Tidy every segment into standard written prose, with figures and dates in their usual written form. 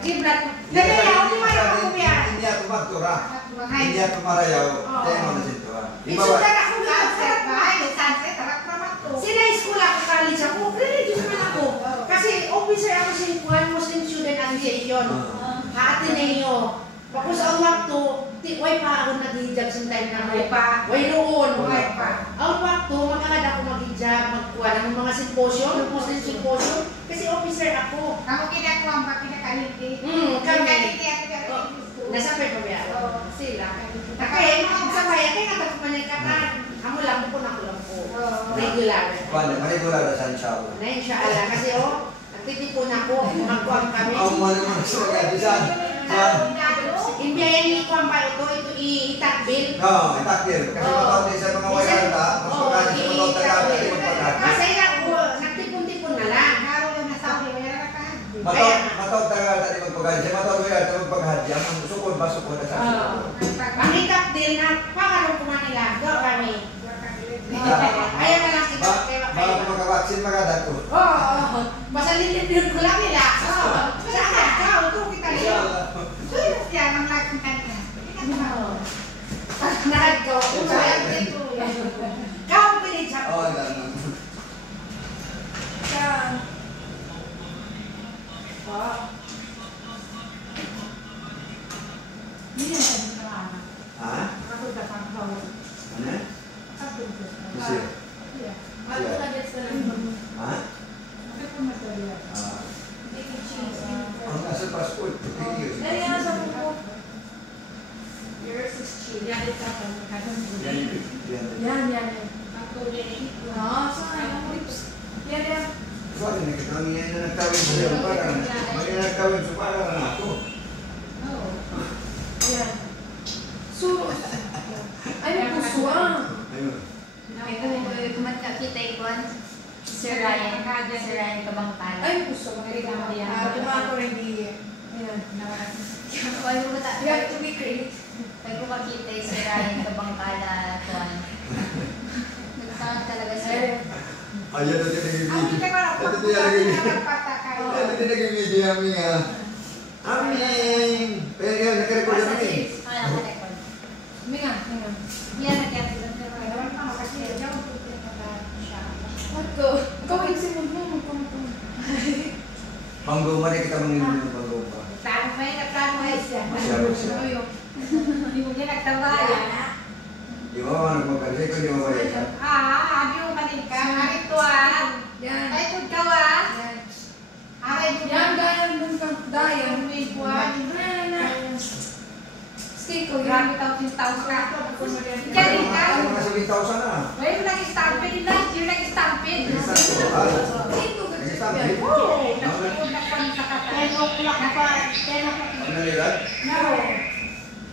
kiblat. Nagayaw, di man ako kumiya. Hindi ako magtura. Hindi ako marayaw. Tayo mo na sinto. Isudan ako sunset. Sila school ako, college ako. Religious man ako. Kasi officer ako sa Muslim Student Association. Ateneo. Ako sa waktu, way pa ako nag-hijab sa time na way pa. Way noon. Way pa. Ang waktu, magkakad ako mag-hijab, magkuha ng mga symposium, Muslim symposium. Kasi officer ako. Kamu kinakuha ba kinakaliti? Kami. Nasa pa ba yan? Sila. Kaya mga sabay, kaya natagpanin ka na. Ako lang po. Regular. Regular na saan siya ako. Na inshallah. Kasi nagtitipon ako. Magkuhan kami. Ako mo naman sa mga disan. Imbiyayan ni Kuan pa ito itakbil. Oo, itakbil. Kasi matawag din sa mga wayarta. Mas magkano sa matawag talaga hindi magpagkakil. Masaya ako. Nagtipon-tipon na lang. Matawag talaga hindi magpagkakil. Sa matawag wayarta magpagkakil. Ang sukod ba sukod na sa sukod. Ang itakbil na pakarong kumanila. Doon kami. Ayaw na lang kita. Baka kung magkabaksin magadat ko. Oo. Basta lilipilot ko lang nila. Saan? Ikaw, ito kita nila. Yan ang nagpuntan ka. Nakagawa ko sa ito. Kau pilih siapa? Oh, enggak. Ini yang tadi kalau Hah? aku datang kau. Mana? Aku itu. Mesir. Iya. Aku lagi sekarang. Hah? Aku masih dia. Oh, enggak sepas pun. Dari yang sama aku. You're 16. Dia ada siapa? Ya. Aku dari itu. Oh, sana. Ya dia. Soalnya nih kita ini nagkawin sa iyo para may nagkawin sa para na ako. Oh. Ya. Suruh. Ay, puso ah. Ayun. Kumat kita ikon Sir Ryan Kabangtan. Ay, puso. Magkakita yan. Cuma aku ready. Ayan. Ay, mo ta. You have to be great. Pag ko makita Sir Ryan Kabangtan na kuan. Nagsaad talaga sir. Ayan na din Aku kita kalau Ito din nag-video namin nga. Amin! Pero yun, nag-record namin. Naka-record. Minga. Yan nag-record. Ako. Ikaw yung simul mo. Banggo man kita manginom ng banggo pa. siya. Siya. Hindi mo niya nagtabayan. Di ba ano magkalisay ko di ba ba yan? Abi mo kanil ka. Ito Yan. Ay, ito ka ah. Yan. Ay, Yan, dayan dun ka. Dayan. May buwan. Stay ko. Grabe tao sintaw ka. Diyan ka. Ano mga 7,000 na? Wala yung nag-stampede din last year. Nag-stampede. Stay ko. Oo. Nagpunta sa kata. 10 o'clock na pa. 10 o'clock. Ano nila? No.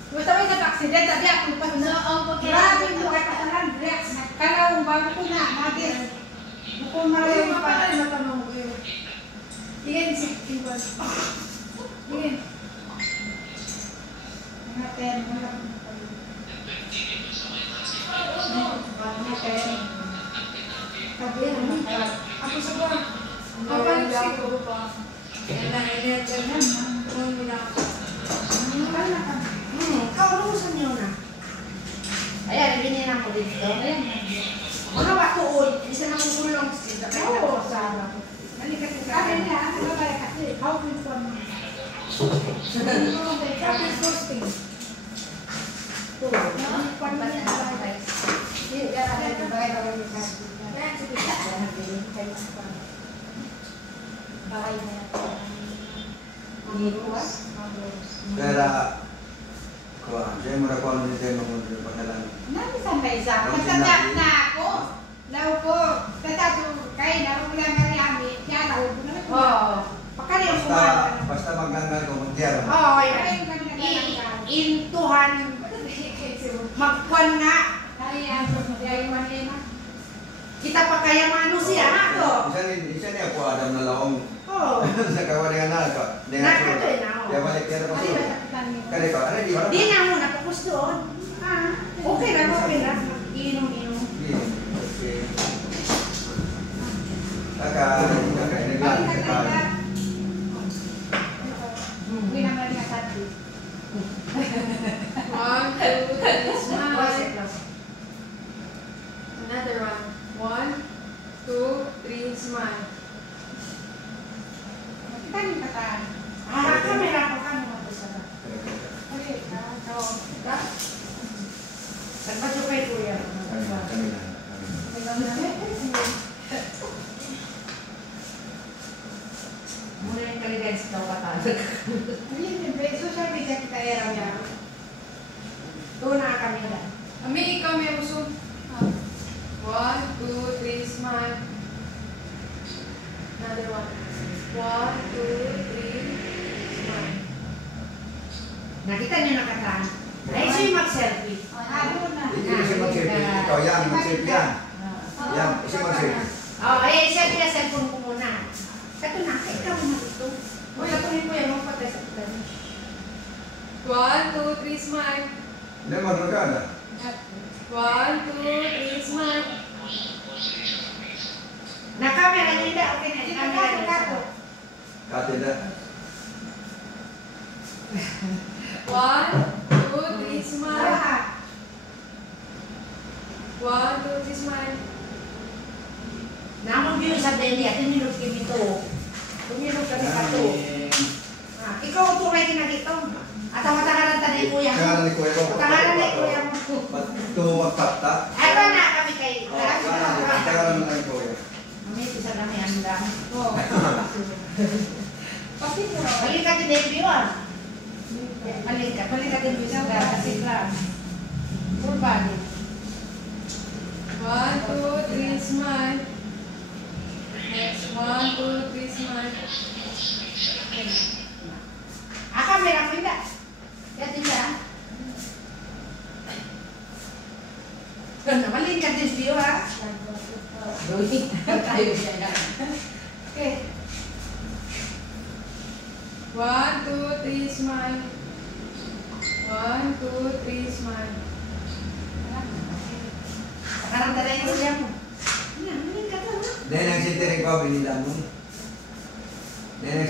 Gusto mo yung accident, sabi ako pa grabe mo kay pasalan, Rex. Kaya bago ko na, magis. Bukong maraming pa. Tingin si Iwan. Tingin. Mga 10, wala ko na pala. Sabi yan. Ako sa buwan. Kapag siguro pa. Yan lang. Yan lang. Ikaw, ano gusto niyo na? Ayan, binira ko dito. Ayan. Mga batuon, isa na kumulong. Oo, sana. Sabi niya, ano ba kasi, how can someone? Sabi posting. Pero, kuha, siya mo na kung ano din mo ng pagkalan. Namisan ba isa? Magsasak na ako. Daw ko, tatato, kaya naroon lang na rin amin. Yan, naroon ko naman. Oo. Pakali yung kumain. Basta magdangal ko, magtiyara. Oo, Kaya yung kami nagkakaroon. intuhan. Magkuhan nga. Kaya yung manina. Kita pa kaya mano siya, ako. Isa niya po, Adam na laong. Oo. Sa kawan dengan anak, dengan Nakaka to na. dia balik dia dapat Kaya suruh. Kan itu ada di mana? Di na mo, natapos doon. Okay lang, okay lang. Inom-inom. Oke. Kakak ini kakak. 1, 2, 3, smile. Another one. 1, 2, 3, smile. Kita ni kataan. Kamera ko ka naman po sa Okay, Nagpadyo kay Kuya. Kami na. Muna yung kaligays daw katagag. social media kita era niya. Doon na kami na. Ami, ikaw may uso. 1, 2, 3, smile. Another one. 1, 2, 3, smile. Nakita niyo nakatan. Ay, siya yung mag-selfie. Doon na. Hindi na siya mag-selfie. Ikaw yan, mag-selfie yan. Yan, siya mag-selfie. Selfie na cellphone ko muna. Ito na, ikaw naman ito. Magkatuloy ko yan, magpatay sa kita. 1, 2, 3, smile. Hindi mo magkada. 1, 2, 3, smile. Na-camera nila, okay na. Camera nila. Kati na. 1, 2, 3, smile. 1, 2, 3, smile. Naman view sa Delhi, at nilog kami ito. Tumilog kami pa ito. Ikaw ito may kinakito. At ang matakaran ta ni Kuya mo. Kaya ni Kuya mo. Matakaran ni Kuya mo. Ito magpata. Ay, ba na kami kay... Kaya mo na Kuya. May isa na may andang. Oh. Pati mo. Balik ka din Delhi yun. Balik ka din view sa kasi lang. Full body. 1, 2, 3, smile. Next, 1, 2, 3, smile. Camera mo hindi. Yan din siya. Balik ka din view ha. Doing. Tayo siya. Okay. 1, 2, 3, smile. 1, 2, 3, smile. Sekarang tadi yang kuliah mo. Ini kata na. Nenang sintiring pa binila mo. Nenang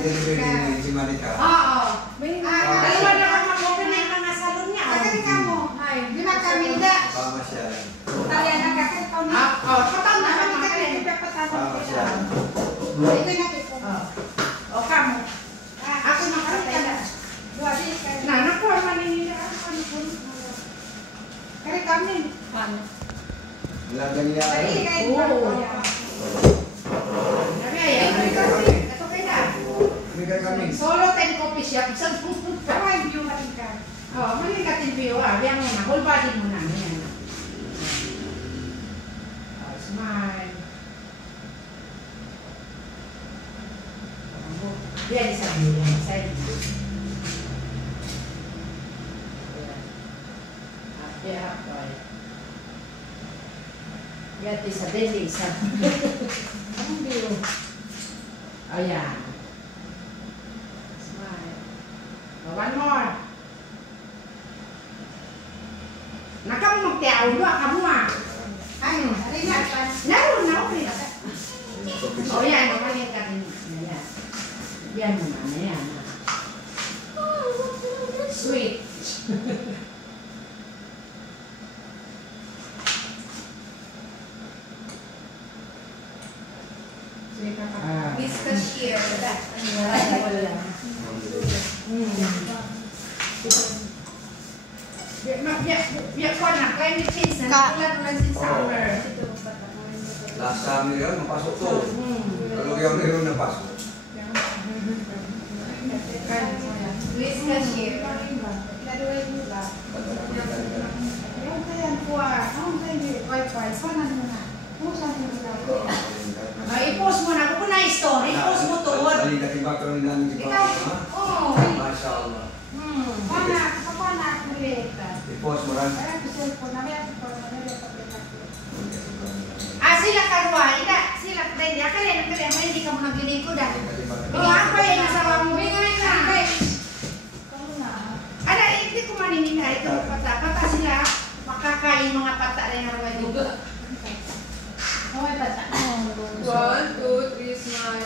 sintiring si Manika. Oo. Dalawa Ay, na ako mag-open na yung mga salon niya. Kasi kamo, ay, di ba kami da? Pamasyalan. Talian na kasi ikaw na. Patang na Kami kami kami kami. di pagpatawag ko siya. Pamasyalan. Ito na kita. O kamu. Ako makatay na. Dua di kaya. Na, nakuha man nila. Kaya kami. Lagan niya. Ay, kaya Oo. kaya. Sabi ay, ito kay na. Bigay kami. Solo 10 copies siya. Isang pupunta. Ako ay view matingkan. Malikatin view biang mo na. Whole body mo na. Yan. Smile. Biar isa view yan. Side. Yeah, boy. Biar isa din isa. Anong view? Ayan. Smile. One more. Nakamu magtiaw doon, kamu ah. Ano? Ari na pa. Naroon na, okay. O yan, naman ka din. Ayan. Yan naman, ayan. Sweet. Sweet na ka. Miss Cashier. Biar ko na, climate change na. Tulad naman si summer. Last summer yun, mapasok to. Kalau yang meron napasok. Miss Cashier. Kinaduay mo ba? Ayun kaya kuha. Ang kaya wifi. Sana mo na. Kung saan mo na. I-post mo na. Kung na-story, i-post mo tuod. Balik ka tiba ko rin namin si Ikaw. Papa. Oo. Masya Allah. Panak ulit. I-post mo rin. Kaya ko cellphone na. May ako na. May ako Sila karwa. Ida, sila hindi. Akala hindi ka mo naglilingkod ah. Ako yan, nasawa mo. Ada, hindi ko maninita. Ito pata. Pata sila. Makakain mga pata rin ang mga dito. May pata. 1, 2, 3, smile.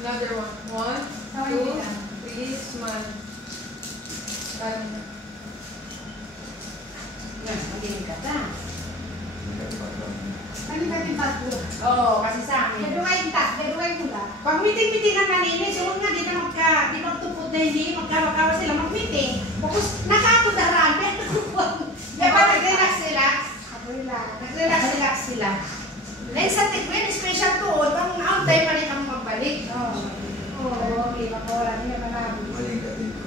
Another one. 1, 2, 3, smile. Yan, magiging ka ta. Ano ka din tatlo? Oo, kasi sa amin. Gaduhay pula. Pag meeting-meeting ang kanini, sunod nga, di magtupot na hindi, magkawa-kawa sila mag-meeting. Tapos, nakatudaran, kaya pa nag-relax-relax. Nag-relax-relax sila. Next sa Tigwin, special doon, pang out time pa rin kang magbalik. Oo, okay. Makawala niya malabo. Mali ka din ko.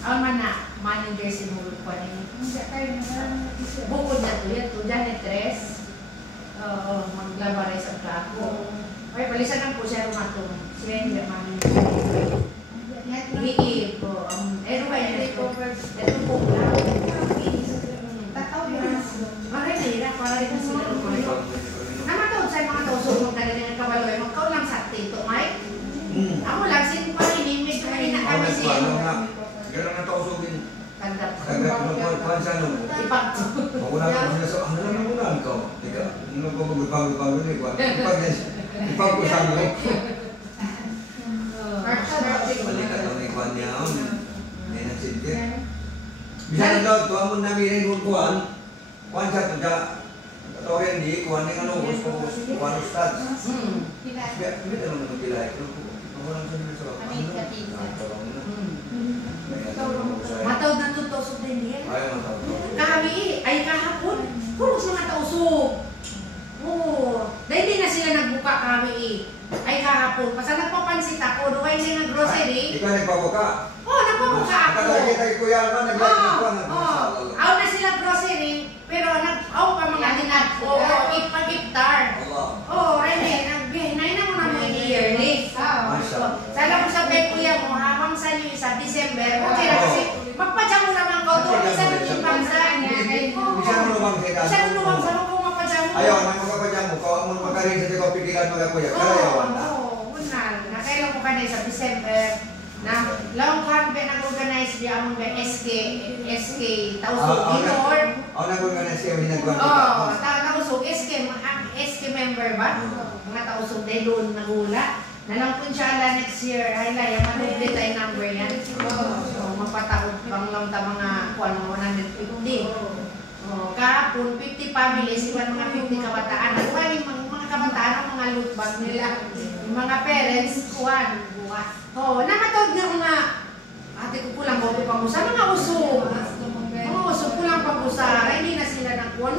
Ang mana, manager si Mulog pa rin. Hindi kayo naman mag-isip. Bukod na to yan, to janitress. Oo, maglabaray sa plato. Ay, balisan lang po siya rumatong. Siya yung manager. Hiip po. Ano ba yan? Ito po lang. Tataw yun. Marinira, para rin sila rumatong. Namatawad sa mga tausog mong galing ng kabaloy, magkaulang sa tito, Mike. Ako lang, sin pa rin, medyo kayo na kami siya. Gano'n na tausugin. Tandap. Tagad mo po, pansa mo. Ipagto. Mawala ko sila sa, ano lang muna ikaw? Ika, ano ko magbago-bago rin ikaw? Ipag ko sa mo. Balikat ang ikuan niya. May nagsinti. Bisa na daw, tuwa mo namin rin kung kuwan. Kuwan siya, tudya. Katorin di, kuwan ng ano, kuwan ng stats. Kaya, hindi naman magkilay. Ako lang sa nila sa Matawad na tutosok din niya. Ayaw matawad. Kami, ay kahapon, puros mga tausok. Oo. Dahil di na sila nagbuka kami ay kahapon. Basta nagpapansit ako, doon kayo ng grocery. Ikaw nagpabuka? Oo, nagpabuka ako. Nakakita kay Kuya Alman, nagpabuka. Oo. Aw na sila grocery, pero aw pa mga dinat. Oo, ipag-iftar. Oo, Rene, nagbihinay na mo na mo yearly. Sana ko sa kay Kuya mo, habang sa niyo sa December, okay na kasi magpadya mo naman ko doon. Isa na yung bangsa niya. Bisa mo lumang kita. Isa na lumang sa mga mapadya mo. Ayaw, nang magpapadya mo, kung mo magkarin sa ikaw, pigilan mga Kuya. Karayawan na. Oo, unal. Nakailan ko kanina sa December. Na long kan ba nag-organize di among SK Tausog Minor. Ako nag-organize kayo, hinagwan ko. Oo, Tausog SK member ba? Mga Tausog din doon nagula. Nalang po siya next year, ay laya, manulit ay number yan. So, mapataod pang lang ta mga kuwan mga 150. Kahapon, 50 families, iwan mga 50 kabataan. Nagwali mga kabataan ang mga loot bag nila. Yung mga parents, kuwan, buwas. Namatawag nga mga, ate ko pulang boto pa mo sa mga usog. Mga usog pulang pa mo sa, hindi na sila nagkuhan.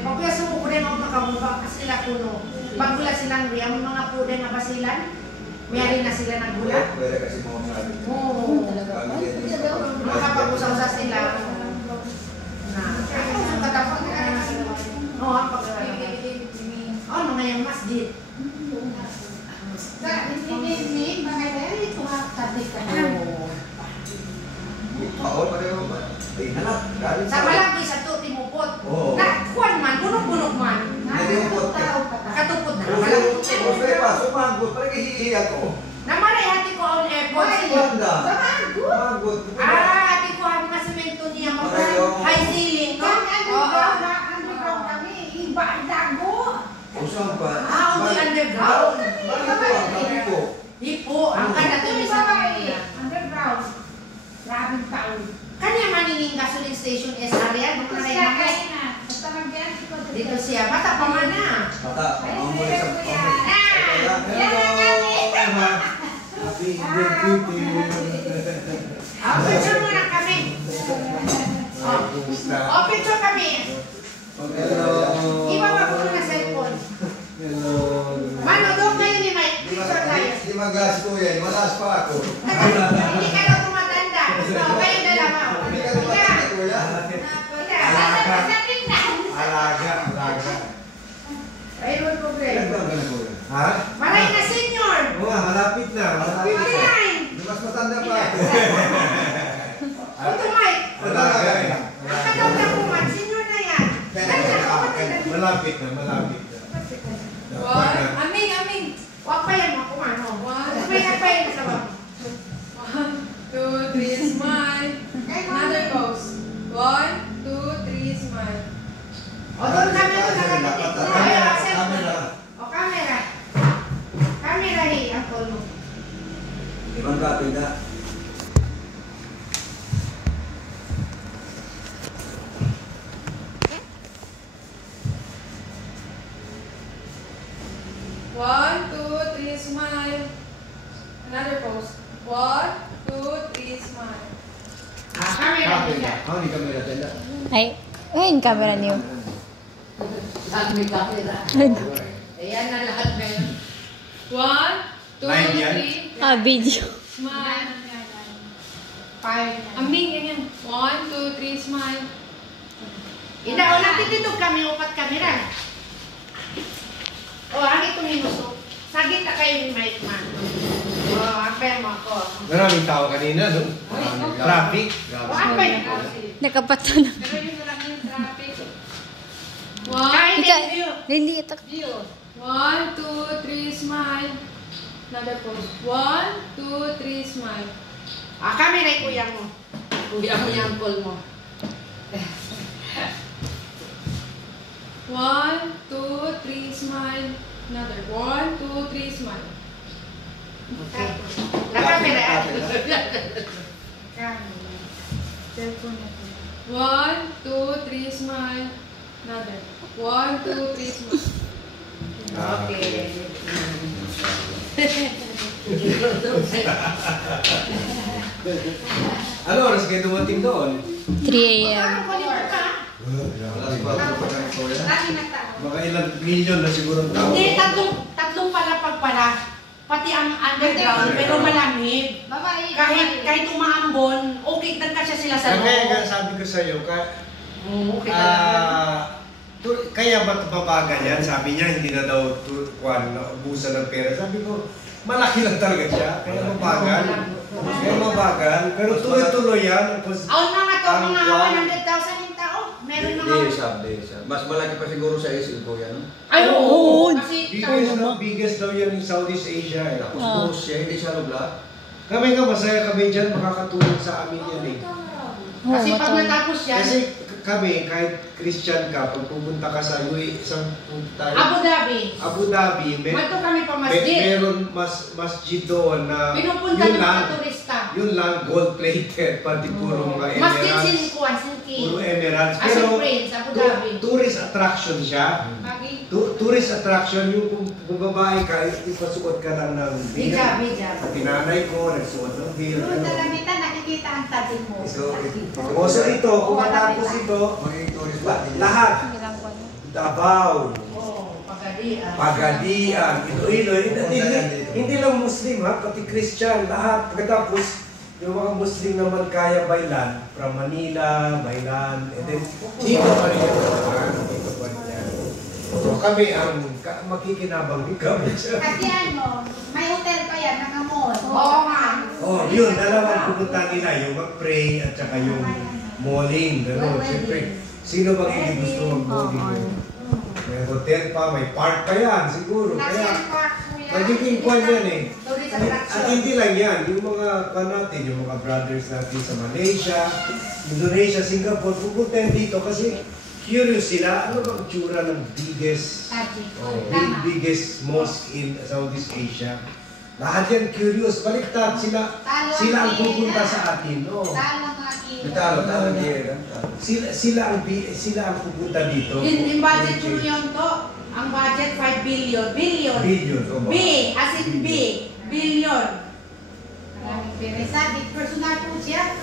Pagkuyas mo po rin ang makabuba kasi sila kuno. Pagula silang riyan, mga pude nga basilan, mayari na sila nagula. Pwede kasi mo sabi. Oo. Makapag-usaw sa sila. Ang katapag na. Oo, ang pagkakalaman. Oo, mga yung masjid. Ini bagay ito ha, sabi ka. Oo, pareho ba? Ay, nanak, galing Sa malaki sa to, timupot. Oo. Kuwan man, bunok-bunok man. Katupot na. Malaki pa, sumagot. Parang hihihiya ko. Namaray hati ko ang airport. Wanda. Samagot. Sumagot. Hati ko ang mga semento niya. High ceiling. Underground kami. Iba ang dago. Usang pa. Hindi underground. Bakit ko? Di po, ang kanatuloy sa kanila. Underground. Grabing taon. Kanya manining gasoline station is area. Ito Mga siya rin ako. kayo na. Basta magbiyan ko. Dito siya. Bata pa man na. Mata, ang muli sa Happy birthday. Picture muna kami. Picture kami. Hello. Iba pa po na cellphone. Hello. Mano, doon kayo ni Mike. Picture tayo. Di magas ko yan. Malas pa ako. Hindi ka daw tumatanda. Kayo dalawa. Hindi ka tumatanda ko yan. Alaga. Ayun po, Ilan Greg. taon ka na ko yan? Ha? Maray na senior. Oo nga, malapit na. 59. Mas matanda pa ako. Ito, Mike. Alaga. Ang kataw na po, Mike. Senior na yan. Malapit na. Aming. Huwag pa yan, makuha, no? May kapay na sa bang. 1, 2, 3, smile. Another pose. 1, 2, 3, smile. O, doon kami ito nakatitig. O, ayun, accept mo. Camera. O, camera. Camera, ang call mo. Ibang kapit na. Another pose. 1, 2, 3, smile. Camera niya. Hindi kamera tenda. Ay, ayun camera niyo. May camera. Ayan na lahat ngayon. 1, 2, Live yan? 3, Video. smile. Five. Ambing, ganyan. 1, 2, 3, smile. Ulang dito kami upat kamera. Hangit tuminuso. Sagit ka kayo ni Mike Man. Akbay mo ako. Maraming tao kanina, no? Traffic. Akbay mo. Nakapato na. Pero yun na lang yung traffic. 1, Hindi ito. 1, 2, 3, smile. Another pose. 1, 2, 3, smile. Camera kuya mo. Kuya mo yung call mo. 1, 2, 3, smile. Another. 1, 2, 3, smile. Okay. Camera. Cellphone natin. 1, 2, 3, smile. Another. 1, 2, 3, smile. Okay. Ano oras kayo dumating doon? 3 a.m. Alas 4 pa kami ko yan. Lagi na tao. Mga ilang million na siguro ang tao. Hindi, tatlong palapag pala. Pati ang underground, pero malamig. Babae. Kahit umaambon, okay kasi sila sa Kaya loob. sabi ko sa'yo, Okay ka lang. kaya ba't mabagal yan? Sabi niya, hindi na daw ubusan ng pera. Sabi ko, malaki lang talaga siya. Kaya mabagal. Kaya mabagal. Pero tuloy-tuloy yan. Mga to, mga 100,000 yung tao. Meron mga... Day. Mas malaki pa siguro sa Asia ko yan. Ay, oo. Oo. Kasi Biggest daw yan in Southeast Asia. Eh. Tapos post siya, hindi siya lubla. Kami nga, masaya kami dyan. Makakatulong sa amin yan eh. Kasi pag natapos yan, Kasi kami, kahit Christian ka, pag pupunta ka sa isang punta tayo. Abu Dhabi, Mato kami pa masjid. meron masjid doon na Pinupunta ng mga turista. yun lang, gold-plated, pati puro mga Masjid emeralds. Sinikuan, Sinki. Puro emeralds. As a prince, Abu Dhabi. Tourist attraction siya. Tourist attraction, yung kung babae ka, ipasuot ka lang ng Bija. Pati nanay ko, nagsuot ng veil. Doon talaga nakikita ang tabi mo. O so ito, kung matapos ito, Magiging tourist pa din yan. lahat. Davao, Pagadian. Pagadian, Iloilo, hindi lang Muslim ha, pati Christian, lahat. Pagkatapos, yung mga Muslim naman kaya bailan, from Manila, bailan, and then dito pa rin yan. Dito pa rin yan. So kami ang makikinabang din kami. Kasi may hotel pa yan, nangamon. Oo nga. Oh, yun, dalawang pupunta nila, yung mag-pray at saka yung malling, gano'n. Siyempre, sino bang hindi gusto mag-malling? May hotel pa, may park pa yan, siguro. Kaya, magiging kwan yan eh. At hindi lang yan, yung mga kwan natin, yung mga brothers natin sa Malaysia, Indonesia, Singapore, pupuntahan dito kasi curious sila, ano bang tsura ng biggest mosque in Southeast Asia? Lahat yan curious, baliktad sila ang pupunta sa atin. No? Talo diyan. Sila ang pupunta dito. Yung budget mo yun to, ang budget 5 billion. Billion. B, as in B. Billion. Maraming pera. Sabi, personal po siya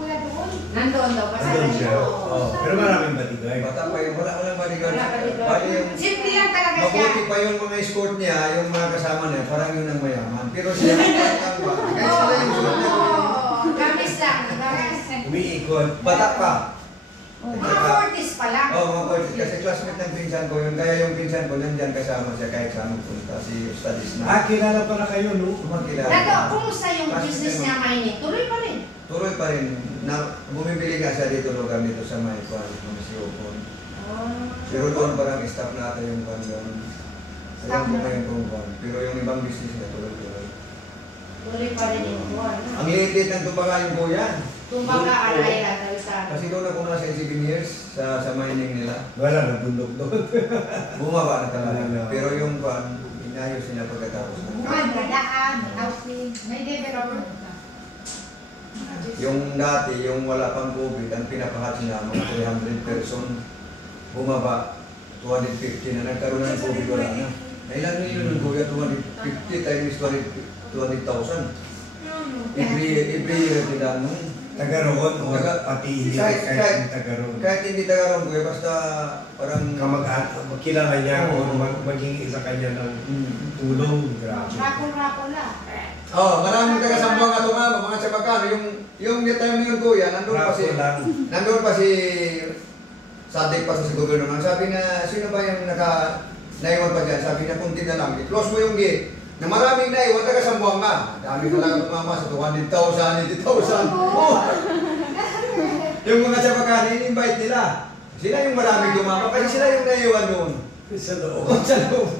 kuya doon. Nandoon daw. Andun siya. Oh, pero maraming batigay. Bata pa yun, wala bodyguard. Wala bodyguard. Bali yung Simple lang talaga siya. mabuti pa yung mga escort niya, yung mga kasama niya, parang yun ang mayaman. Pero siya, ang ba? Kaya sila yung sulat niya. Gamis lang. Umiikot. Bata pa. Mga 40s pa lang. Oo, mga 40. Kasi classmate ng pinsan ko yun. Kaya yung pinsan ko, nandyan kasama siya kahit saan punta. Si Studies na. Kilala pala kayo, no? Magkilala. Dato, kumusta yung business niya Maynit? Tuloy pa rin. Tuloy pa rin. Bumibili nga siya dito lugar dito sa may kwan, Munisipon. Pero doon parang staff natin yung kwan doon. Alam ko ngayon kung kwan. Pero yung ibang business niya tuloy-tuloy. Tuloy pa rin yung buwan. Ang liit-liit ng tumbaga yung kuya. Kumbaga, alay lang tayo sa... Kasi doon ako nasa 7 years sa mining nila. Wala, nabundok doon. Bumaba na talaga. Pero yung kwan, inayos niya pagkatapos. Bukan, daan, housing, may development. Yung dati, yung wala pang COVID, ang pinapahat niya, mga 300 person, bumaba, 250 na nagkaroon ng COVID, wala na. Nailan million ng kuya, 250 times 200,000. Every year nila nun. Taga-roon o pati hindi kahit taga-roon. Kahit hindi taga-roon kuya, basta parang kilala niya o maghingi sa kanya ng tulong. Grabe. Rapol-rapol lang. oh, maraming taga-Sambuanga tumama, mga Chabacano. Yung time yun kuya, nandun pa si Sadik pa sa gobyerno. Sabi na, sino ba yung naiwan pa dyan? Sabi na, kunti na lang. I-close mo yung gate. Na maraming naiwan, taga-Sambuanga. Dami talaga tumama sa 200,000, 80,000. Oh. Yung mga Chabacano, in-invite nila. Sila yung maraming tumama, kasi sila yung naiwan doon. Sa loob. Sa loob.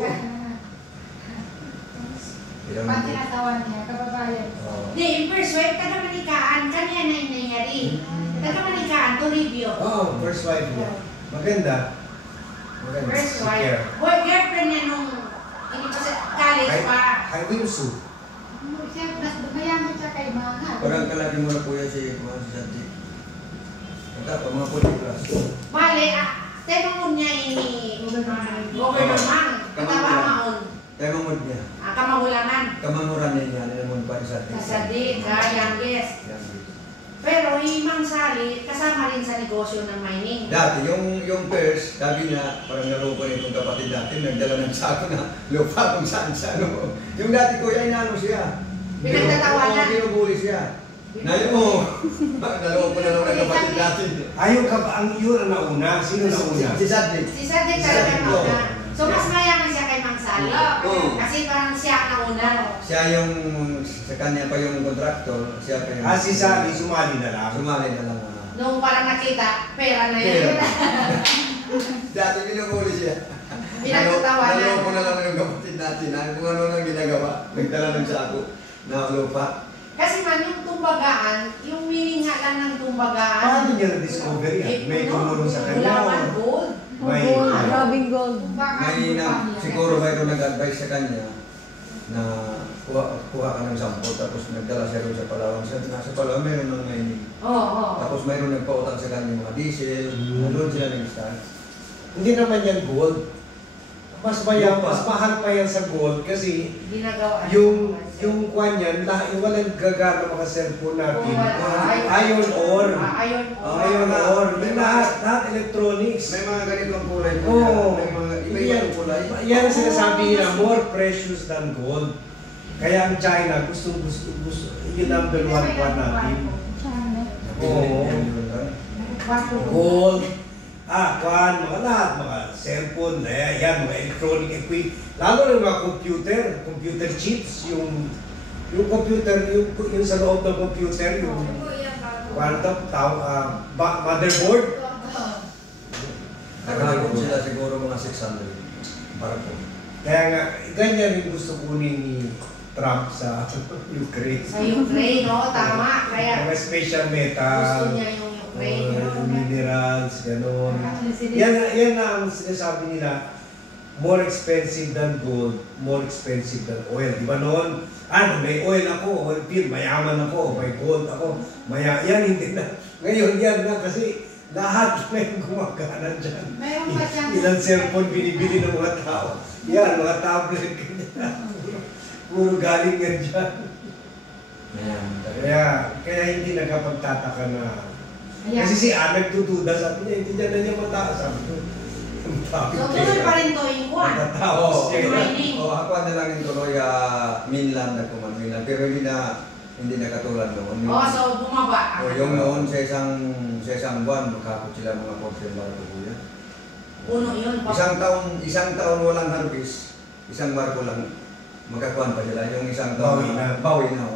Pati natawan niya, kababayan. Di, in first wife, taga-Manikaan, kanya na yung nangyari. Taga-Manikaan, Toribio. Oh, first wife niya. Maganda. Maganda. First Si wife. Claire. Boy, girlfriend niya nung, hindi pa sa college pa. Kay Wilsu. Siya, mas mayaman siya kay mga. Parang kalagi mo na kuya si Santi. Ito, mga puti plus. Bale, tenong mo niya ini, Governor Mang, katawa maon. Temamod niya. Kamahulangan. Kamamuran niya naman pa sa atin. Kasadi, youngest. Pero yung Mang Sali, kasama rin sa negosyo ng mining. Dati, yung first, sabi niya, parang nalupo niya itong kapatid natin, nagdala ng sako na lupa kung saan sa ano. Yung dati ko, inaano siya. Pinagtatawanan. Binubuli siya. Ngayon mo, nalupo na lang ng kapatid natin. Ayaw ka ba? Yun ang nauna? Sino nauna? Si Saddik. Si Sadik talaga nauna. So mas mayaman siya kay Mang Sali. Oo. Kasi parang siya ang nauna. Siya yung, sa kanya pa yung kontraktor, siya pa yung... Si Sally, sumali na lang. Sumali na lang. Nung parang nakita, pera na yun. Dati binubuli siya. Pinagtatawanan. Nalupo na lang ng kapatid natin. Kung ano nang ginagawa, nagdala ng sako na lupa. Kasi man yung tumbagaan, yung meaning nga lang ng tumbagaan. Paano niya na-discover yan? May tumulong sa kanya. Ulaman gold. May... Grabing gold. May siguro mayroon nag-advise sa kanya na kuha ka ng sample tapos nagdala siya rin sa Palawan. Nasa Palawan mayroon ng mining. Oo. Tapos mayroon nagpautang sa kanya mga diesel. Nandun sila nag-start. Hindi naman yan gold. Mas mahal pa yan sa gold kasi Ginagawa. yung kwan yan, walang gagana mga cellphone natin. Iron ore. Iron ore. Iron ore. Yung lahat electronics. May mga ganitong kulay po Oo. yan. May mga iba-ibang kulay. Yan ang sinasabi nila, more precious than gold. Kaya ang China, gusto yung number one kwan natin. Oo. Gold. Kwan, mga lahat, mga cellphone, yan, mga electronic equipment. Lalo ng mga computer chips, yung computer, yung sa loob ng computer, yung motherboard. Nakakagod sila siguro mga 600. Para po. Kaya nga, ganyan rin gusto kunin ni Trump sa Ukraine. Sa Ukraine, no? Tama. Kaya Mga special metal. gusto niya yung Ukraine. Minerals, gano'n. Yan ang sinasabi nila, more expensive than gold, more expensive than oil. Di ba noon? May oil ako, oil field, mayaman ako, may gold ako, yan hindi na. Ngayon yan na kasi lahat may gumagana dyan. Ilang cellphone binibili ng mga tao. Yan, mga tablet, ganyan. Puro galing yan dyan. Kaya hindi nagkapagtataka na. Kasi si Anag tutuda, sabi niya, hindi na niya mataas. Sabi ko, So tuloy pa rin to yung kwan. matapos siya. Mining. Ako na lang yung tuloy mainland na kuman mainland. Pero hindi na katulad noon. So bumaba. Yung noon sa isang buwan, makakot sila mga 40 barko kuya. Puno yun. Isang taon walang harvest, isang barko lang. Magkakuan pa sila. Yung isang taon bawi na.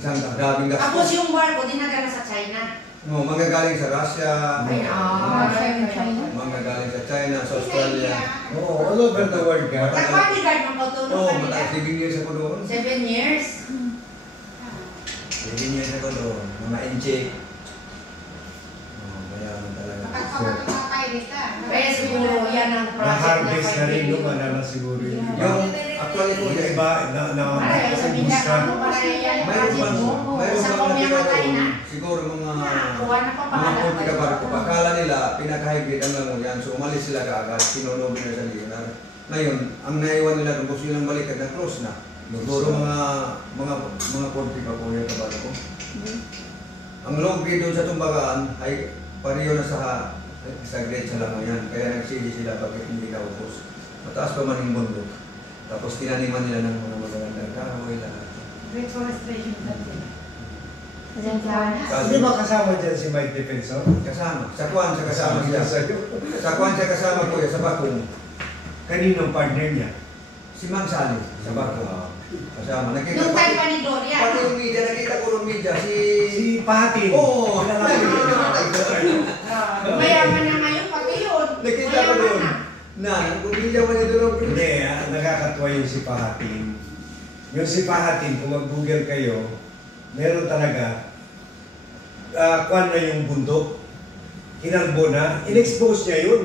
Isang daming gastos. Tapos yung barko dinadala sa China. No, manggagaling sa Russia, China. manggagaling sa China, sa Australia. Oo, all over the world ka. Nag-bodyguard mo pa Oo, tulong mataas kanila. 7 years ako doon. 7 years. 7 years ako doon. Mga incheck. Mayaman talaga. Kaya siguro yan ang project Na-harvest na rin yung na siguro yun. Yung actually po, Yung iba, Ay, sabi niya, ano para yan ang project mo? Sa pamyamatay na. siguro mga Kuha na pa mga 40 ka barko. Akala nila, pinaka-hybrid ang lango yan. So umalis sila kaagad, sinunog na sa linar. Ngayon, ang naiwan nila kung gusto nilang balikan ng cross na. Siguro mga konti pa po yung kabalo ko. Ang lobby doon sa Tumbagaan ay pareho na sa grade sa lang yan. Kaya nagsili sila bakit hindi naubos. Mataas pa man yung bundok. Tapos tinaniman nila ng mga magagandang kahoy lahat. Reforestation natin. Di ba kasama dyan si Mike Defensor? Kasama. Sa Kwan, sa kasama siya. Sa Kwan, siya kasama ko yan, sa Bakong. Kaninong partner niya? Si Mang Sali, sa Bakong. Kasama. Nakita Yung time pa ni Doria. Pati yung media, nakita ko yung media. Si Pahatin. Oo. Mayaman na ngayon, pati yun. Nakita ko doon. Kung media man ito lang. Hindi, nakakatuwa yung si Pahatin. Yung si Pahatin, kung mag-google kayo, meron talaga, kuwan na yung bundok, hinalbo na, in-expose niya yun.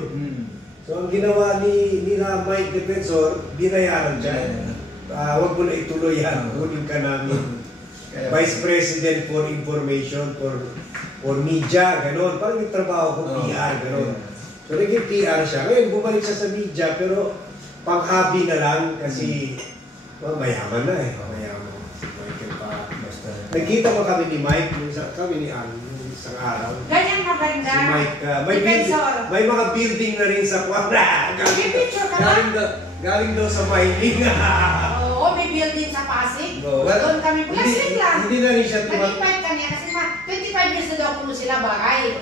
So ang ginawa nila Mike Defensor, binayaran dyan. Huwag mo na ituloy yan, kunin ka namin. Vice President for Information, for Media, gano'n. Parang yung trabaho ko, PR, gano'n. So naging PR siya. Ngayon, bumalik siya sa media, pero pang-hobby na lang kasi mayaman na eh. Mayaman. Si Michael pa. Nagkita mo kami ni Mike, kami ni Ann, isang araw. Ganyan maganda. Si Mike, may mga building na rin sa Quadra. Picture ka ba? Galing daw sa mining. Oo, may building sa Pasig. Well, Doon kami. Plastic lang. Hindi na rin siya Nag-invite kanya kasi 25 years na daw puno sila bahay.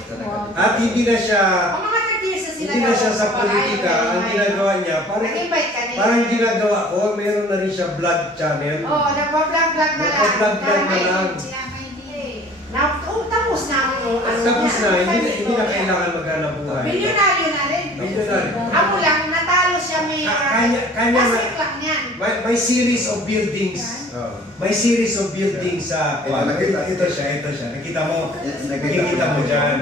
At hindi na siya, O mga 30 years na sila hindi na siya sa politika. Ang ginagawa niya, Nag-invite kanya. parang ginagawa ko, meron na rin siya vlog channel. Oo, nagpa-vlog-vlog na lang. Nagpa-vlog na lang. Tapos na ang Tapos na, hindi na kailangan maghanap buhay. Milyonaryo na rin. Milyonaryo. Ako lang, natalo siya may plastic lang yan. May series of buildings. May series of buildings sa ito siya. Nakita mo dyan.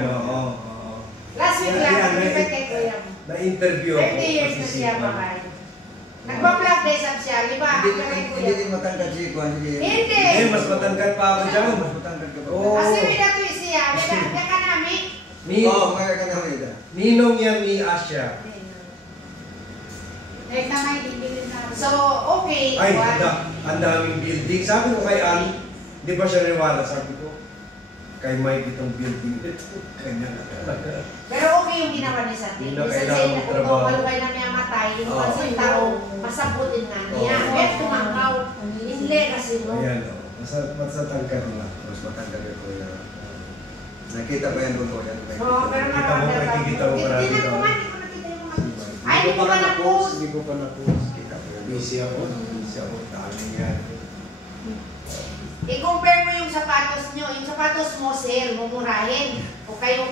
Last week lang, nag-invite kay Kuya mo. Na-interview 50 years na siya bahay. Nagpa-vlog day sa di ba? Hindi din matangkad si Kwan. Hindi. Mas matangkad pa ako dyan. Mas matangkad ka pa. Kasi may datoy siya. May ka namin. Oo, mga ka namin ito. Ninong niya ni Asya. So, okay. Ay, ang daming building. Sabi ko kay Ann, di ba siya niwala? Sabi ko, kay Mike itong building ito. Kanya na talaga. Pero okay yung ginawa ni Sandy. Hindi na Kasi kailangan kung magtrabaho. malugay na may matay, yung kasi tao, masabutin na niya. Kaya tumangkaw. Hindi kasi no. Ayan o. Mas natangkad na. Mas matangkad ka Kuya. Nakita ko yan doon ko yan. Oo, pero Nakikita mo marami Hindi na daw. kuman, hindi ko nakita yung mga. Ay, hindi ko pa na-post. Hindi ko pa na-post. Busy ako. Dami yan. I-compare mo yung sapatos nyo. Yung sapatos mo, sir, mumurahin. Okay.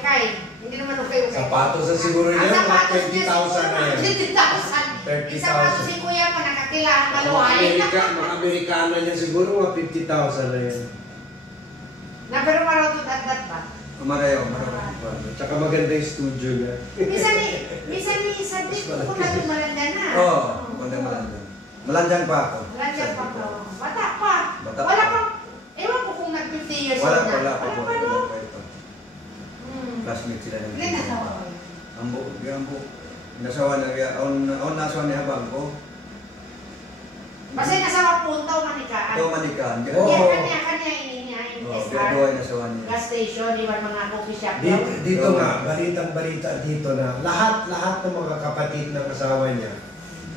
Hindi naman okay. Sapatos na siguro Ang yan, sapatos mga niya 20,000 na yan. 20,000. Yung sapatos ni Kuya mo, nakakilahan maluhain. Mga Amerikano yan siguro, mga 50,000 na yan. Na pero marotod at that ba? Marayo. Tsaka maganda yung studio niya. Minsan ni Sandy, kung natin malanda na. Oo, malandang. Malandang pa ako. Malanda pa ko. Bata pa. Bata Wala pa. pang, ewan ko kung nag-50 years Wala old na. pa po. pa no? Classmate sila ng Ilan nasawa ko? Ambo. Nasawa na kaya, nasawa ni Habang ko. Kasi nasawa puntaw manikaan. Ito manikaan. Oo. Kanya ininya yung SR. Graduay nasawa niya. Gas station, iwan mga coffee shop. Dito nga, balitang-balita dito na lahat ng mga kapatid ng asawa niya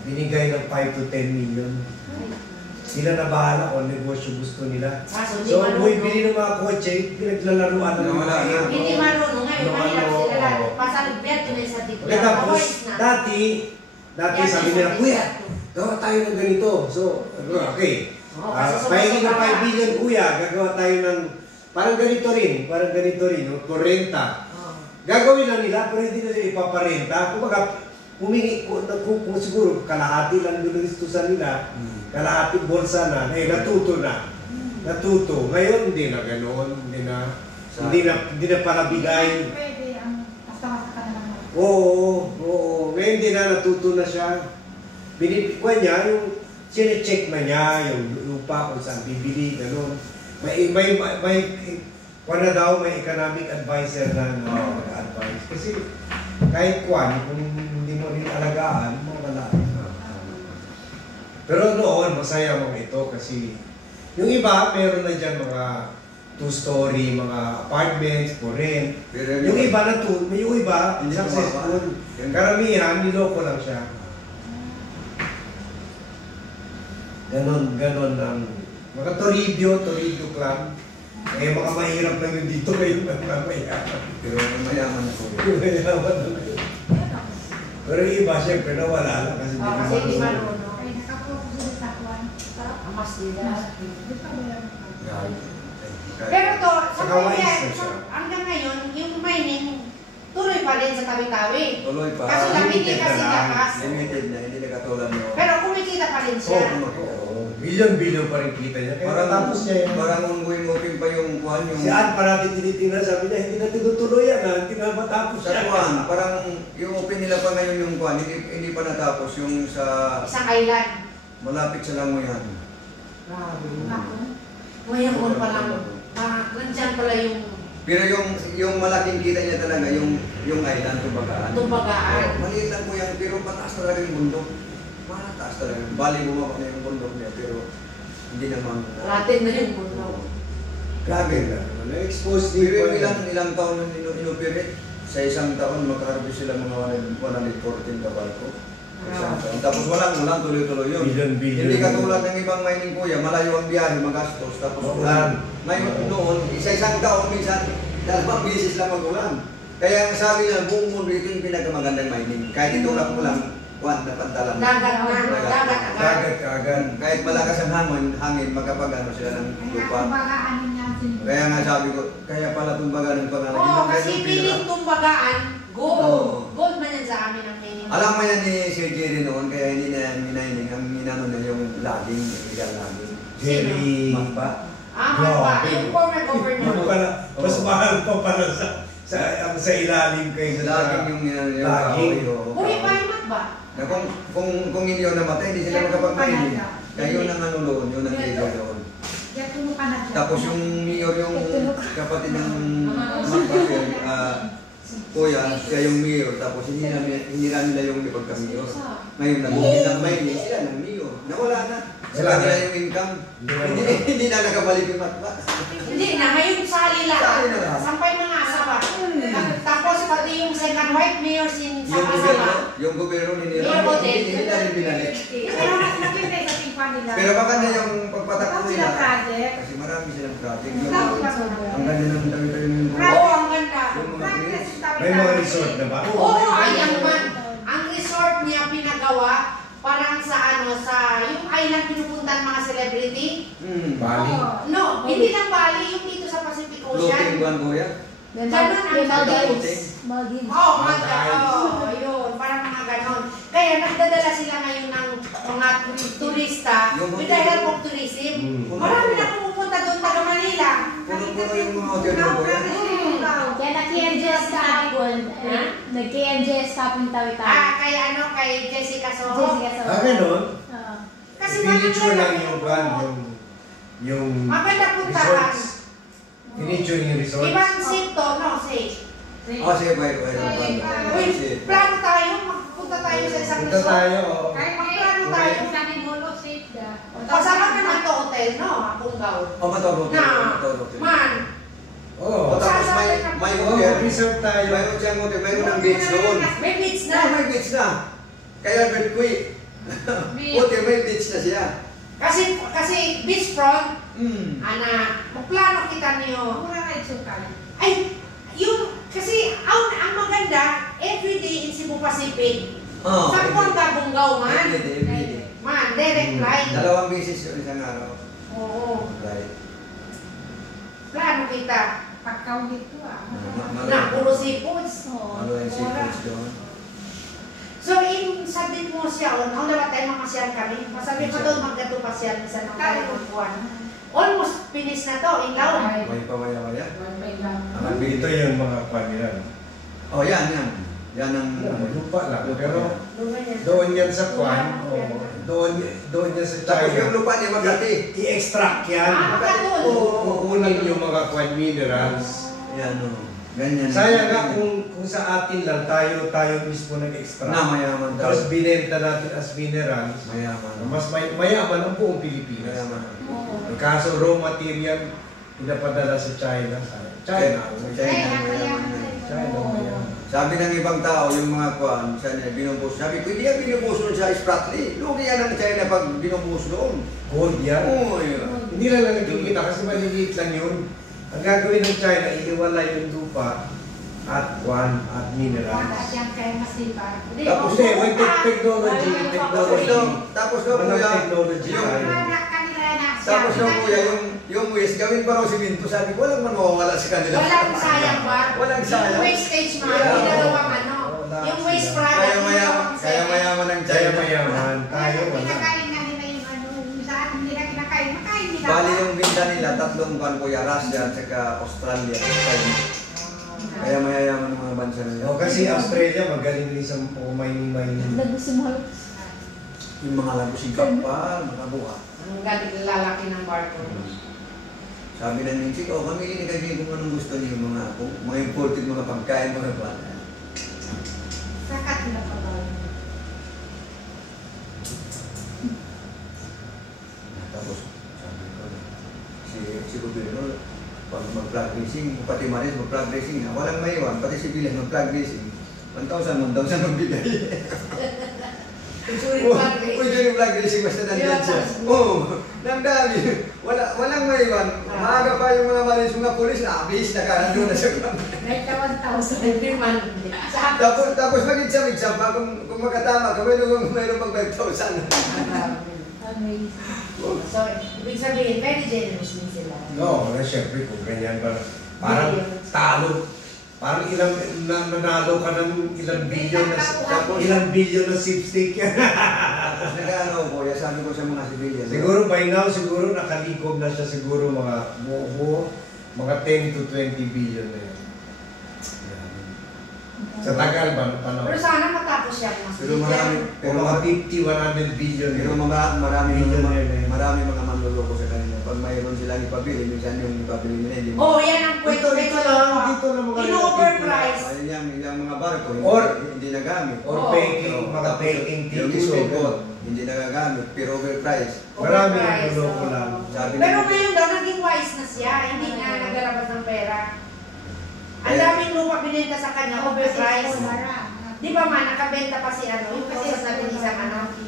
binigay ng 5 to 10 million. Sila na bahala kung negosyo gusto nila. So, So, bumibili ng mga kotse, pinaglalaruan ng mga Wala na. hindi marunong ngayon, mahirap Ano, sila lahat. oo. Pasalubyan ko na sa dito. Okay, tapos, dati sabi nila, Kuya, gawa tayo ng ganito. So, okay. Pahingi ng 5 billion, Kuya, gagawa tayo ng, parang ganito rin, 40. Gagawin lang nila, pero hindi na nila ipaparenta. Kumbaga, humingi kung siguro kalahati lang ginustusan nila, kalahati bulsa na, natuto na. Ngayon hindi na ganoon, hindi na para bigay. Pwede ang basta-basta ka na lang. Oo. Ngayon hindi na natuto na siya. Binibigyan niya yung sine-check na niya yung lupa kung saan bibili, gano'n. May economic advisor na mag-advise. Kasi kahit kung hindi mo rin alagaan, mawala. Pero noon, masaya mga ito kasi yung iba, meron na dyan mga 2-story, mga apartments, for rent. Yung iba na yung iba, Hindi successful. Yung Karamihan, niloko lang siya. Ganon ang mga Toribio Club. Eh, mga mahirap lang yun dito ngayon ng mayaman. Pero mayaman ako. Mayaman lang yun. Pero yung iba, syempre, nawala lang kasi Kasi di marunong. marunong. Ay, nakapokus sila sa kwan. Amas nila. Di pa ba yan? Pero to, sa Saka wise kanya, na siya. hanggang ngayon, yung mining, tuloy pa rin sa Tawi-Tawi. Tuloy pa. Kasi lang hindi limited kasi na lang. lakas. Limited na, hindi na katulad mo. Pero kumikita pa rin siya. Billion pa rin kita niya. Kaya Parang tapos niya yun. Parang ongoing open pa yung kuhan yung... Si Ann parati tinitingnan, sabi niya, hindi na tinutuloy yan, hindi na matapos Sa siya. kuhan, parang yung open nila pa ngayon yung kuhan, hindi pa natapos yung sa... Isang island. Malapit sa Langoyan. Grabe. Ngayon pa lang. Parang nandyan pala yung Pero yung malaking kita niya talaga, yung island, Tumbagaan. Tumbagaan. Maliit lang po yan, pero mataas talaga yung bundok. Mataas talaga. Bali bumaba na yung bundok niya, pero hindi naman... Latin na yung mundo. Grabe. Na-expose Pero din ilang taon nung inoperate, sa isang taon makaharvest sila mga 114 kabalko. Isang taon. Tapos walang tuloy-tuloy yun. Billion. Hindi katulad ng ibang mining kuya, malayo ang biyahe, magastos, tapos ulan. Ngayon noon, isa-isang taon, minsan, 2 beses lang mag-ulan. Kaya ang sabi niya, buong mundo ito yung pinakamagandang mining. Kahit itulak mo lang, na pantalan. Dagat na. Dagat agad. Dagat kaagad. Kahit malakas ang hangin, magkapagano sila ng Ay, lupa. nakabagaan niya sinunod. Kaya nga sabi ko, kaya pala tumbaga ng pangalan. Oo, Yun ang kasi ganun piling pila. Tumbagaan, gold. Oo. Gold man yan sa amin ang mining. Alam mo yan ni Sir Jerry noon, kaya hindi na minayining. Ang minano na yung laging, illegal laging. Jerry. Magpa. Magpa. Yung former governor. Ano pala, mas mahal pa pala sa ilalim kaysa sa... Laging yung minano yung Laging. kahoy, oo. Buhay pa yung magba. Na kung hindi yun namatay, hindi sila makapag-mining. Kaya yun ang ano noon, yun ang illegal noon. Diyan tulog ka na dyan. Tapos yung mayor, yung kapatid ng Magpa, kuya, siya yung mayor, tapos hindi na nila yung pagka-mayor. Ngayon, nag-uwi ng mining, sila ng mayor. Nawala na. Sila nila yung income. Hindi na nakabalik yung Magpa. Hindi na, ngayon sali lang. Sali na lang. Sampay mga asawa. Tapos pati yung second wife mayor sin sa asawa. Yung gobyerno Mayor nila, Hotel. hindi na rin binalik. Pero mas maganda yung tingpa nila. Pero maganda yung pagpatakbo Tapos nila. sila project. Kasi marami silang project. Tapos Ang sila ganda ng tawi-tawi ng Oo, ang ganda. yung mga bridge. May mga resort na ba? Oo, ay ang man. Ang resort niya pinagawa parang sa yung island pinupuntan mga celebrity. Bali. No, hindi lang Bali, yung dito sa Pacific Floating Ocean. buwan ko yan. Ganun ang Maldives. Maldives. Oo, yun, parang mga ganon. Kaya nagdadala sila ngayon ng mga turista with the help of tourism. Marami na pumupunta doon, taga Manila. Puno-puno yung mga hotel mo ko yan. Kaya nag-KNJS kapon. Nag-KNJS kapon tawi-tawi. Kay kay Jessica Soho. Jessica Soho. Ganon? Oo. Kasi Pinicture lang maganda yung plan, yung maganda puntahan. resorts. Pinicture yung resorts. Ibang sip to, no, safe. Sige, bye. Uy, plano tayo, magpunta tayo sa isang Punta resort. tayo. Kahit Magplano tayo. sa akin holo, safe da. Kasama naman to hotel, no? Apunggaw. Matawag Na, man. Oo. Tapos may Oo, hotel. resort tayo. Mayroon siyang hotel, mayroon ng beach doon. May beach na. May beach na. Kaya Berkui. Hotel, may beach na siya. Kasi beachfront, magplano kita niyo. Mura kayo sukal. Ay, kasi ang maganda, everyday in Cebu Pacific. Sa Puanga, Bungaw man. Everyday. Man, direct flight. 2 beses yun isang araw. Oo. Right. Plano kita. Pagkaw dito Na, puro seafoods. Ano yung seafoods doon? So, sa din mo siya, ang dapat tayo makasyal kami. Masabi ko doon, magdato pa siya sa nang tayo ng buwan. Almost finish na to, inlaw. May pamaya-maya. Dito yung mga kwan nila. Oh, yan. Yan ang... Lupa lang. Pero doon yan sa kwan. Doon yan sa Tapos yung China. lupa niya magkati. I-extract yan. Magkatulog. Kukunin yung mga kwan minerals. Yan o. Ganyan. Sayang nga kung sa atin lang tayo mismo nag-extract. Na mayaman daw. Tapos binenta natin as minerals. Mayaman. Mas mayaman ang buong Pilipinas. Mayaman. Ang kaso raw material, pinapadala sa China. China. China. Mayaman. Sabi ng ibang tao, yung mga kuwan, binubus. Sabi ko, hindi yan binubus doon sa Spratly. Lugi yan ng China pag binubus doon. Gold yan. Oo, yun. Hindi lang nakikita kasi maliliit lang yun. Ang gagawin ng China, iiwalay yung lupa at mineral. Yan kaya masipa. Tapos Hindi, may technology. Tapos daw kuya, technology tayo. tapos daw kuya, yung waste, gawin pa raw siminto. Sabi ko, walang man mawawala sa kanila. Walang sayang ba? Walang sayang. Yung wastage man, ginagawang ano. Yung waste product. Kaya mayaman ng Kaya China. mayaman. Tayo wala. Kinakain nga nila yung ano, saan nila kinakain. Makain nila. Bali yung binta nila, tatlong kuwan kuya, Russia at saka Australia. China. Kaya mayayaman ng mga bansa na yan. O kasi Australia, magaling rin sa mining. Yung mga lagusing kapal, mga buha. Ang galing lalaki ng barko. Sabi ng Minchik, mamili ni kayo kung anong gusto niyo, mga imported, mga pagkain, mga kuwan. Sakat nila pa ba? Tapos, sabi ko, si Gobyerno, pag mag-flag racing, pati Maris mag-flag racing, walang maiwan, pati si Bilas mag-flag racing, 1,000 magbigay. Usually flag race. Uy, yung flag racing, basta nandiyan siya. Oo, nang dami. Walang maiwan. Maaga pa yung mga Maris, mga pulis, na-abis, nakarandoon na siya. May 1,000. Every month. Tapos mag-exam pa, kung makatama ka, mayroon pag 5,000. Amazing. So, ibig sabihin, very generous din sila. No, syempre kung ganyan ba, parang talo. Parang nanalo ka ng ilang billion na sweepstake yan. Tapos nag-ano ko, sabi ko sa mga civilian. Siguro by now, nakalikom na siya siguro mga 10 to 20 billion na yan. Sa tagal ba? Pero sana matapos yan. Pero marami, O mga 50, 100 billion. pero marami mga manloloko sa kanila. Pag mayroon silang ipabili, minsan yung ipabili nila, hindi Oh, yan ang kwento Dito na mga in-overprice. yung mga barko, hindi nagamit. Or Oo. mga peking Yung ticket. isugot, hindi nagagamit, pero overpriced. Marami na niloko lang. Sabi Pero nila, ngayon daw, naging wise na siya. Hindi nga naglalabas ng pera. Ang daming lupa binenta sa kanya, overpriced. Di ba man, nakabenta pa si yung kasas natin isang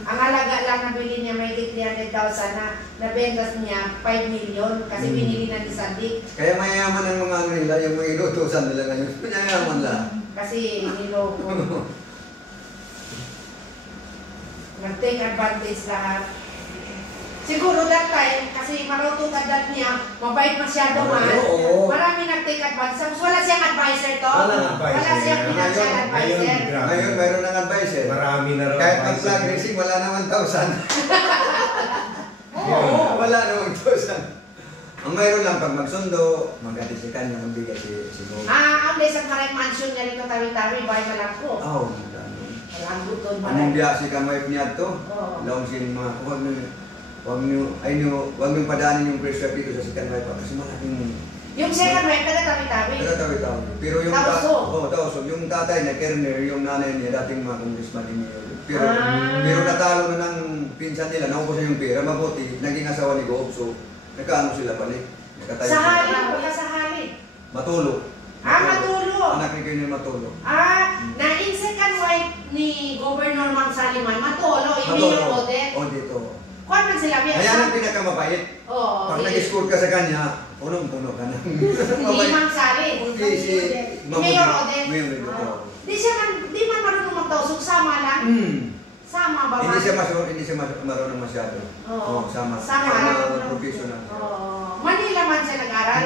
ang halaga lang nabili niya may 300,000 na nabenta niya 5 million kasi binili na ni Sandik. kaya mayayaman ang mga ano nila, yung mga inutusan nila ngayon. Mayayaman lang. Kasi niloko. Nag-take advantage lahat. Siguro that time, kasi marutong kadat niya, mabait masyado man. Oo. Marami nag-take advantage. Tapos wala siyang advisor to. Walang advisor. Wala siyang financial Ngayon, advisor. grabe. Ngayon, mayroon ng advisor. Marami na raw. Kahit mag-flag racing, wala na 1,000. Oo. Wala na 1,000. Ang mayroon lang, pag magsundo, mag-atis si kanya, magbigay si Mo. Ang isang maray mansion niya rito tawi-tawi, bahay malako. Oh, Walang guton anong maray. biyasi ka may niya to? Oo. Laong sin mga huwag niyo padaanin yung pressure dito sa second wife kasi malaking Yung second wife, taga-tawi-tawi. tawi-tawi. Pero yung Tausog. Yung tatay niya, Kerner, yung nanay niya, dating mga congressman ni Mayor. Pero natalo na ng pinsan nila, naubos na yung pera, mabuti, naging asawa ni Goob, so nagkaano sila balik. Nakatayo Sa sila. halip, wala sa halip. Matulo. Matulo. Anak ni Kerner Matulo. Na-in second wife ni Governor Mang Saliman, Matolo, Mayor Odette. O dito. Kuwan man sila, Ayan ang pinakamabait. Oo. Pag nag-score ka sa kanya, punong-puno ka na. Hindi Mang Sali. Hindi si Mayor Odette. Mayor Odette. Di man marunong magtausok, sama lang. Sama ba? Hindi siya marunong masyado. Oo. Sama. Sama lang. Professional. Oo. Manila man siya nag-aral.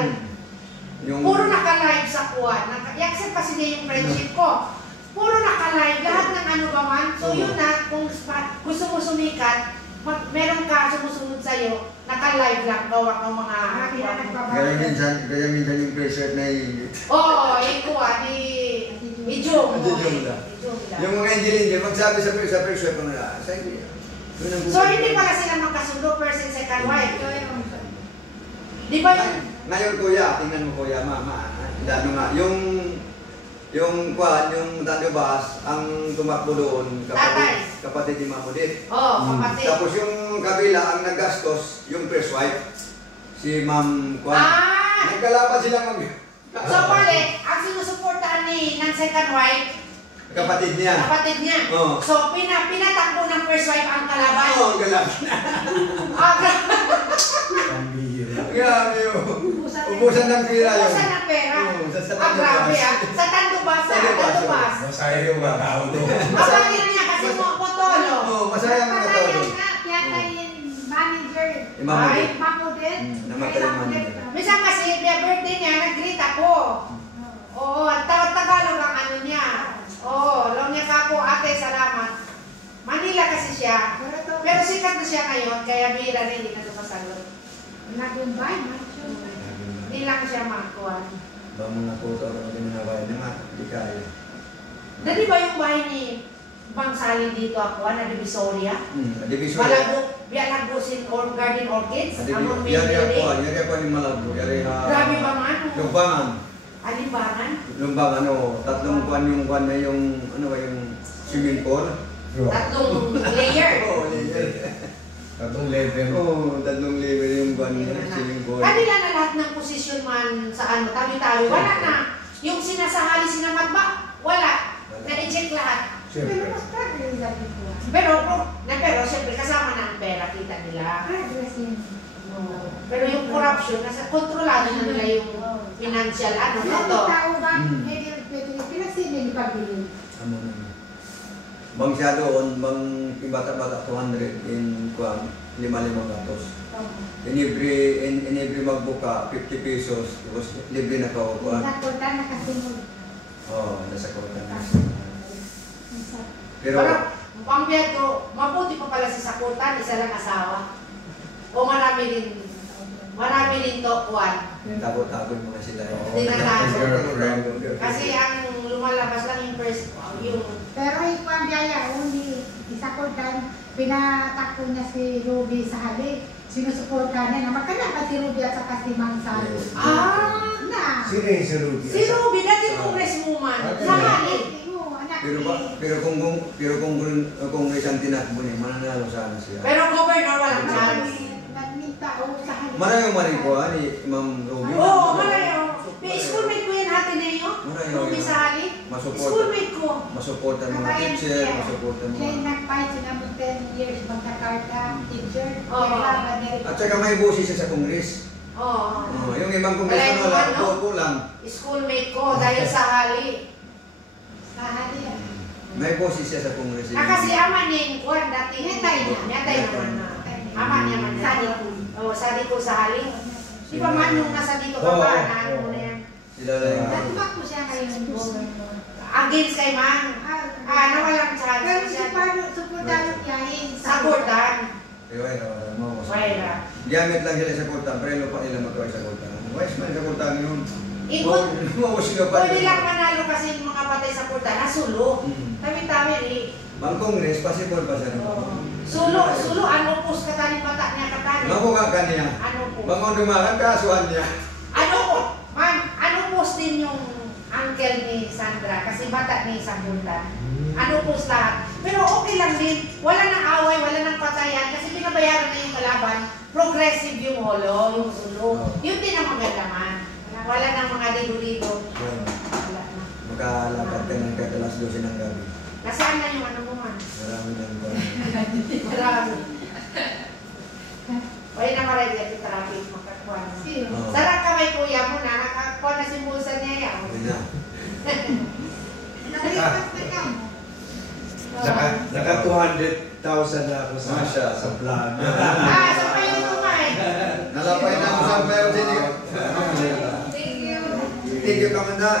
Yung Puro naka-live sa kuwan. I-accept kasi niya yung friendship ko. Puro naka-live. Lahat ng ano ba man. So yun na, kung gusto mo sumikat, meron ka sumusunod sa'yo, naka-live lang, gawa ng mga Kaya minsan yung pressure na yung Oo, yung kuwan, i-jom. yung mga engineer, magsabi sa pressure ko na, sa hindi. So hindi pala sila magkasundo, first and second wife. Di ba yung... Ngayon kuya, tingnan mo kuya, mama. Ano nga, yung kwan, yung Tandubas, ang tumakbo doon, kapatid ni Mamudit. Oo, kapatid. Tapos yung kabila, ang naggastos, yung first wife, si Ma'am Kwan. Nagkalaban sila mag... So, pala, ang sinusuportahan ng second wife, Kapatid niya. Kapatid niya. Oo. So, pinatakbo ng first wife ang kalaban. Oo, ang kalaban. Grabe yun. Ubusan ng pera yun. Ubusan ng pera. Sa grabe ah. Sa Tandubas. Masaya yung mga tao doon. Masaya niya kasi mo potolo. Oo, masaya mga tao doon. Kaya tayo manager. Ay, Mamudit. Namatay yung manager. Minsan kasi, birthday niya, nag-greet ako. Oo, Tagalog ang ano niya. Oo, lang niya ka po, ate, salamat. Manila kasi siya. Pero sikat na siya ngayon, kaya bihira na hindi na ito pasagot. Nagumbay, macho. Hindi lang siya makuha. Ba mga puto ako din na bahay na di kaya. Na di ba yung bahay ni Bang Sali dito ako, na Divisoria? Divisoria. Malago, Bianagbusin or Garden Orchids? Among may Yari building? ako ni Malabo. Grabe ba man? Lumbangan. Alimbangan? Lumbangan, tatlong kwan yung kwan na yung, ano ba yung swimming pool? Tatlong layer. Oo, layer. Tatlong level. Oo, tatlong level yung kwan yung swimming pool. Kanila na lahat ng posisyon man sa ano, tabi-tabi. Wala na. Yung sinasahali sinamat ba? Wala. Na-eject lahat. Pero Siyempre. mas progress lagi po. Pero siyempre kasama na ang pera, kita nila. Progress yun. Pero yung corruption, nasa kontrolado na nila yung financial ano, no? Yung To. tao ba, pwede pinasinin pag-bilin. Ano naman. Bang siya doon, bang bata-bata 200 in kwan, 5 gatos. In every magbuka, 50 pesos, tapos libre na ka o kwan. Nakulta na kasunod. Oo, nasa kwarta na. Pero, Pero, ang Beto, mabuti pa pala si Sakutan, isa lang asawa. O marami rin to, kuwan. takot-takot mga sila. Hindi na takot. Girlfriend. Kasi ang lumalabas lang yung first, yung... Pero ikuan gaya, hindi isakultan, pinatakbo niya si Ruby sa hali. Sinusuporta niya na magkalaban si Ruby at saka si Mang Sally. Yes. Na. Sino yung si Ruby? Si Ruby, dati congresswoman. Sa Halit. Pero kung isang tinakbo niya, mananalo sana siya. Pero governor, walang chance. Marayong marikuha ni Ma'am Ruby. Oo, malayo. May schoolmate ko yan, Ate Neo. Marayo. Ruby sa Halit. Masuporta. Schoolmate ko. Masuporta ng mga teacher, masuporta ng Siya mga... nag-fight sila mo 10 years, magkakarta, teacher, Oo. kailangan niya. At saka may boses siya sa Congress. Oo. Yung ibang Wala Congress yung wala, ano? kulang. Schoolmate ko dahil sa Halit. Sa hali. May boses siya sa Congress. Kasi ama niya yung kuwan dati. Netay na. Netay naman na. Ama niya man. Sali ko. Oo, sali ko sa Halit. Di ba man yung nasa dito ka ba? Na ano na yan? Sila lang. Natumakbo siya ngayon. Against kay Mang. Nawalang chance. Pero si Paro, suportahan niya yun. Sa Kurtan. Wala. Gamit lang sila sa Kurtan, pero ano pa nila magkaway sa Kurtan. Wise man sa Kurtan yun. Ikot. Sila pa. Pwede lang manalo kasi yung mga patay sa Kurtan. Nasulo. Tabi-tabi eh. Bang Congress, possible pa siya. Sulo, ano po sa katani pata niya katani? Ano nga kaniya? Ano po? Bang dumagan, kasuhan niya. Ano po? Ma'am, ano po din yung uncle ni Sandra? Kasi bata ni Sakuntan. Ano po lahat? Pero okay lang din. Wala nang away, wala nang patayan. Kasi pinabayaran na yung kalaban. Progressive yung holo, yung sulo. Yun din ang maganda man. Wala nang mga lido-lido. Wala na. Makalakad ka ng kahit alas 12 ng gabi. Nasaan na yung ano mo man? Marami ng Marami. Wala na maray dito traffic, makakuha na. Oo. Sarap kamay kuya mo na, nakakuha na si Musa niya yan. Hindi na. Nalipas na ka mo. Naka 200,000 na ako sa vlog. Sa payo ko nga eh. Nalapay na ako sa meron din. Thank you. Thank you, Kamanda.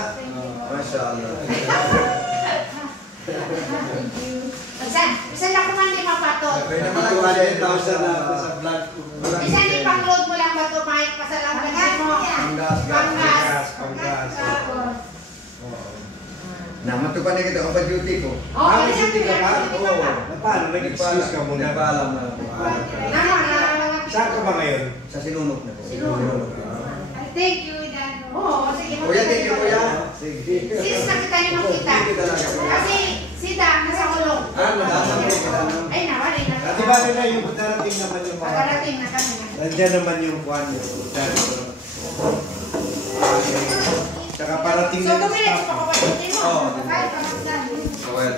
Masya Allah. Isa lang ko man di mapatot. Pwede naman ako 200,000 na ako sa vlog ko. Isa ni pang-load mo lang ba ito, Mike? Pasalamat mo. Panggas. Panggas. Namatukan na kita ang pa-duty ko. Oo, Duty ka pa? Oo. Paano? Nag-excuse ka muna. Nagpaalam na ako. Naman, Saan ka ba ngayon? Sa sinunok na ko. Sinunok. Thank you, Dad. Oo, sige. Kuya, thank you, kuya. Sige. Sis, nakita niyo makita. Thank you talaga, kuya. Kasi si Dan nasa kulong. Ay, nawali na. At diba na yung darating naman yung mga... Pagkarating na kami na. Nandiyan naman yung kuhan yung darating. Tsaka parating So, na yung 2 minutes staff. pa kapatid mo. Oo. Bye, pamagdan. Kuya,